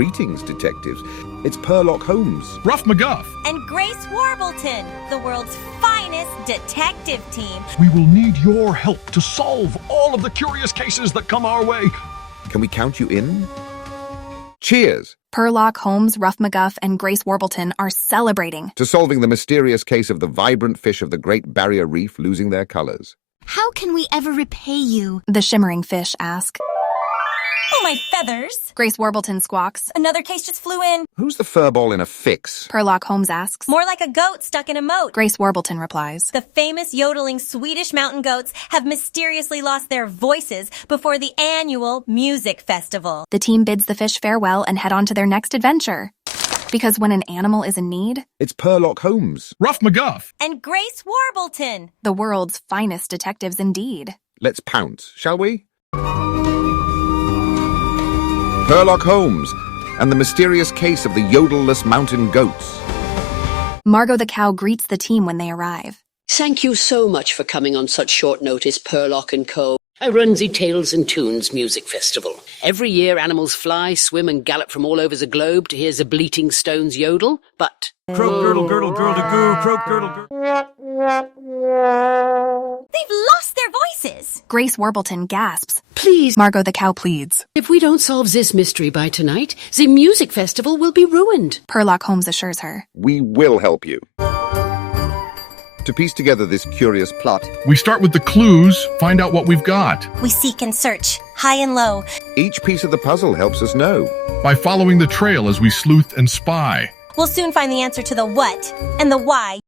Greetings, detectives. It's Purrlock Holmes. Ruff McGuff. And Grace Warbleton, the world's finest detective team. We will need your help to solve all of the curious cases that come our way. Can we count you in? Cheers! Purrlock Holmes, Ruff McGuff, and Grace Warbleton are celebrating. To solving the mysterious case of the vibrant fish of the Great Barrier Reef losing their colors. How can we ever repay you? The shimmering fish ask. Oh, my feathers. Grace Warbleton squawks. Another case just flew in. Who's the furball in a fix? Purrlock Holmes asks. More like a goat stuck in a moat. Grace Warbleton replies. The famous yodeling Swedish mountain goats have mysteriously lost their voices before the annual music festival. The team bids the fish farewell and head on to their next adventure. Because when an animal is in need, It's Purrlock Holmes. Ruff McGuff. And Grace Warbleton. the world's finest detectives indeed. Let's pounce, shall we? Purrlock Holmes and the mysterious case of the Yodel-less mountain goats. Margot the cow greets the team when they arrive. Thank you so much for coming on such short notice, Purrlock & Co. I run the Tales and Tunes Music Festival. Every year animals fly, swim and gallop from all over the globe to hear the bleating stones yodel, but... Croak, girdle, girdle, girdle, goo, croak, girdle, girdle. They've lost their voices. Grace Warbleton gasps. Please, Margot the cow pleads. if we don't solve this mystery by tonight, the music festival will be ruined. Purrlock Holmes assures her. We will help you. To piece together this curious plot, We start with the clues, find out what we've got. We seek and search, high and low. each piece of the puzzle helps us know. By following the trail as we sleuth and spy. We'll soon find the answer to the what and the why.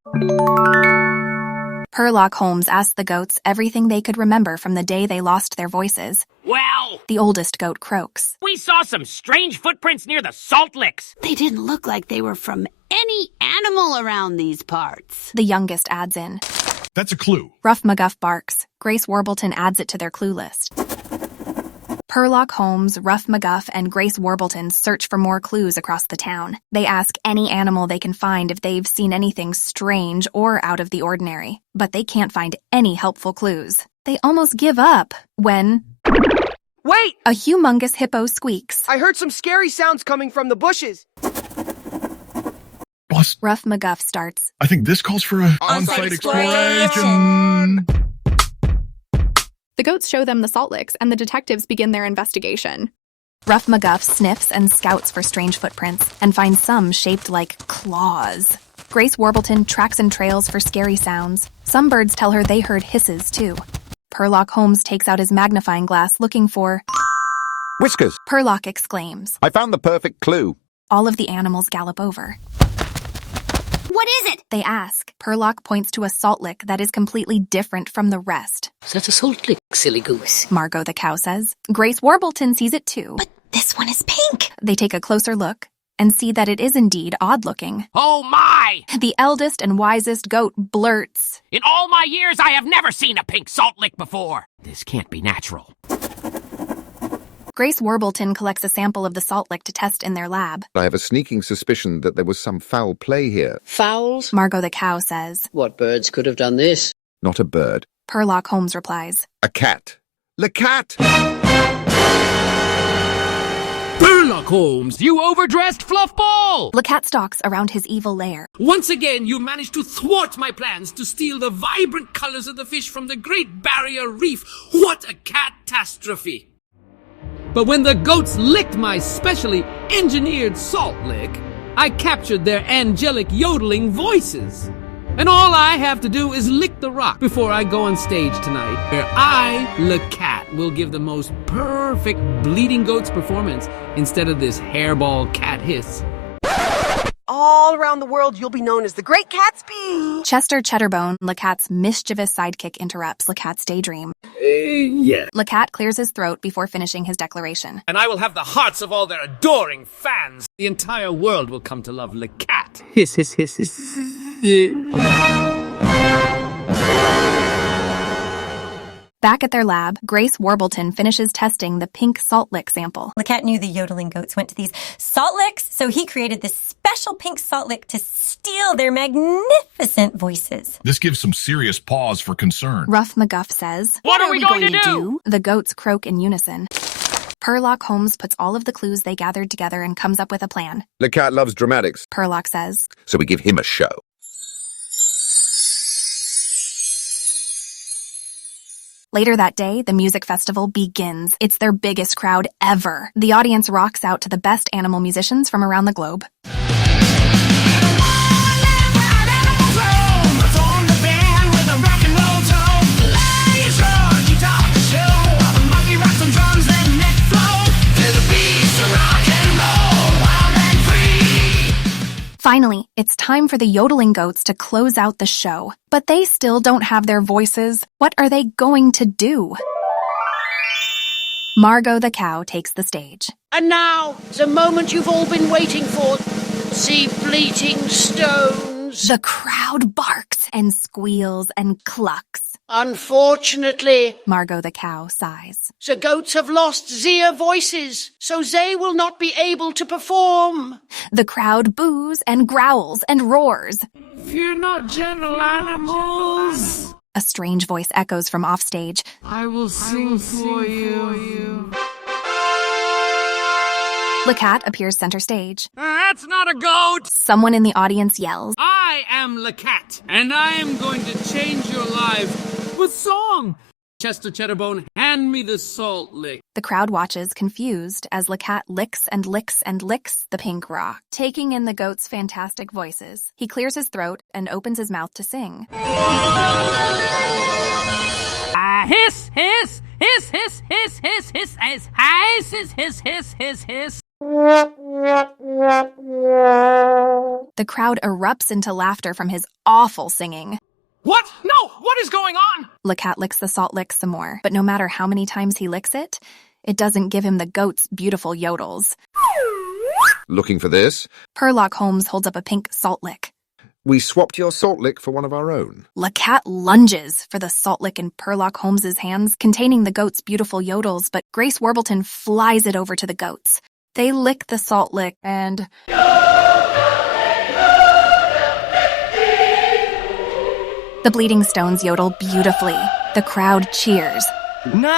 Purrlock Holmes asked the goats everything they could remember from the day they lost their voices. Well, The oldest goat croaks. we saw some strange footprints near the salt licks. They didn't look like they were from any animal around these parts. The youngest adds in. That's a clue. Ruff McGuff barks. Grace Warbleton adds it to their clue list. Purrlock Holmes, Ruff McGuff, and Grace Warbleton search for more clues across the town. They ask any animal they can find if they've seen anything strange or out of the ordinary, but they can't find any helpful clues. They almost give up when Wait! a humongous hippo squeaks. I heard some scary sounds coming from the bushes. Boss, Ruff McGuff starts. I think this calls for a On-site exploration. The goats show them the salt licks, and the detectives begin their investigation. Ruff McGuff sniffs and scouts for strange footprints, and finds some shaped like claws. Grace Warbleton tracks and trails for scary sounds. Some birds tell her they heard hisses, too. Purrlock Holmes takes out his magnifying glass looking for... Whiskers! Purrlock exclaims. I found the perfect clue. All of the animals gallop over. What is it? They ask. Purrlock points to a salt lick that is completely different from the rest. That's a salt lick, silly goose. Margot the cow says. Grace Warbleton sees it too. But this one is pink. They take a closer look and see that it is indeed odd-looking. Oh my! The eldest and wisest goat blurts. In all my years, I have never seen a pink salt lick before. This can't be natural. Grace Warbleton collects a sample of the salt lick to test in their lab. I have a sneaking suspicion that there was some foul play here. Fowls? Margot the cow says. What birds could have done this? Not a bird. Purrlock Holmes replies. A cat. Le cat! Purrlock Holmes, you overdressed fluffball! The cat stalks around his evil lair. Once again, you managed to thwart my plans to steal the vibrant colors of the fish from the Great Barrier Reef. What a catastrophe! But when the goats licked my specially engineered salt lick, I captured their angelic yodeling voices. And all I have to do is lick the rock before I go on stage tonight, where I, Le Cat, will give the most perfect bleeding goats performance instead of this hairball cat hiss. All around the world, you'll be known as the Great Gatsby. Chester Chedarbone, Le Cat's mischievous sidekick, interrupts Le Cat's daydream. Yeah. Le Cat clears his throat before finishing his declaration. And I will have the hearts of all their adoring fans. The entire world will come to love Le Cat. Hiss, hiss, hiss, hiss. Back at their lab, Grace Warbleton finishes testing the pink salt lick sample. The cat knew the yodeling goats went to these salt licks, so he created this special pink salt lick to steal their magnificent voices. This gives some serious pause for concern. Ruff McGuff says, What are we going to do? The goats croak in unison. Purrlock Holmes puts all of the clues they gathered together and comes up with a plan. The cat loves dramatics, Purrlock says. so we give him a show. Later that day, the music festival begins. It's their biggest crowd ever. The audience rocks out to the best animal musicians from around the globe. Finally, it's time for the Yodeling Goats to close out the show. But they still don't have their voices. What are they going to do? Margot the cow takes the stage. And now, the moment you've all been waiting for. See bleating stones. The crowd barks and squeals and clucks. Unfortunately, Margot the cow sighs. the goats have lost their voices, so they will not be able to perform. The crowd boos and growls and roars. Fear not, gentle animals. A strange voice echoes from offstage. I will sing for you. The cat appears center stage. That's not a goat! Someone in the audience yells. I am the cat, and I am going to change your life with song. Chester Cheddarbone, hand me the salt lick. The crowd watches, confused, as Lacat licks and licks and licks the pink rock, taking in the goat's fantastic voices. He clears his throat and opens his mouth to sing. Hiss, hiss, hiss, hiss, hiss, hiss, hiss, hiss, hiss, hiss, hiss, hiss, hiss, hiss. The crowd erupts into laughter from his awful singing. What? No! What is going on? Lacat licks the salt lick some more, but no matter how many times he licks it, it doesn't give him the goat's beautiful yodels. Looking for this? Purrlock Holmes holds up a pink salt lick. We swapped your salt lick for one of our own. Lacat lunges for the salt lick in Purrlock Holmes's hands, containing the goat's beautiful yodels, but Grace Warbleton flies it over to the goats. They lick the salt lick and... The bleeding stones yodel beautifully. The crowd cheers. No!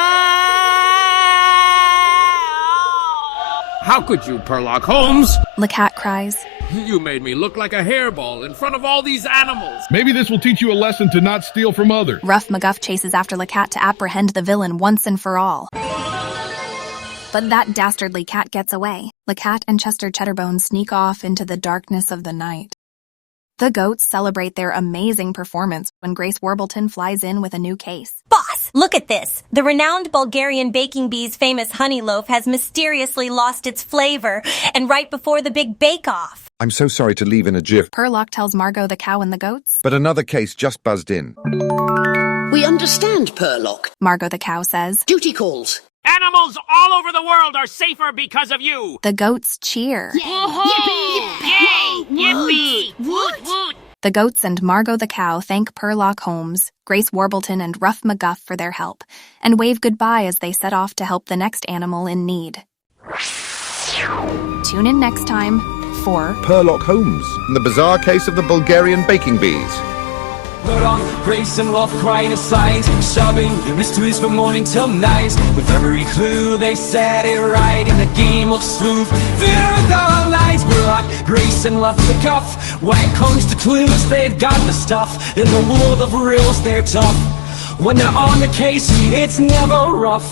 How could you, Purrlock Holmes? Lacat cries. You made me look like a hairball in front of all these animals. Maybe this will teach you a lesson to not steal from others. Ruff McGuff chases after Lacat to apprehend the villain once and for all. But that dastardly cat gets away. Lacat and Chester Cheddarbone sneak off into the darkness of the night. The goats celebrate their amazing performance when Grace Warbleton flies in with a new case. Boss, look at this. The renowned Bulgarian baking bee's famous honey loaf has mysteriously lost its flavor, and right before the big bake-off. I'm so sorry to leave in a jiff, Purrlock tells Margot the cow and the goats. but another case just buzzed in. We understand, Purrlock. Margot the cow says. Duty calls. Animals all over the world are safer because of you. The goats cheer. Yay! Yippee! Woot woot! The goats and Margot the cow thank Purrlock Holmes, Grace Warbleton, and Ruff McGuff for their help, and wave goodbye as they set off to help the next animal in need. Tune in next time for Purrlock Holmes and the bizarre case of the Bulgarian baking bees. Put on Grace and Love crying aside, solving the mysteries from morning till night. With every clue they set it right in the game of sleuth. Fear without lies, we're like Grace and Love McGuff. When it comes to clues, they've got the stuff. In the world of riddles, they're tough. When they're on the case, it's never rough.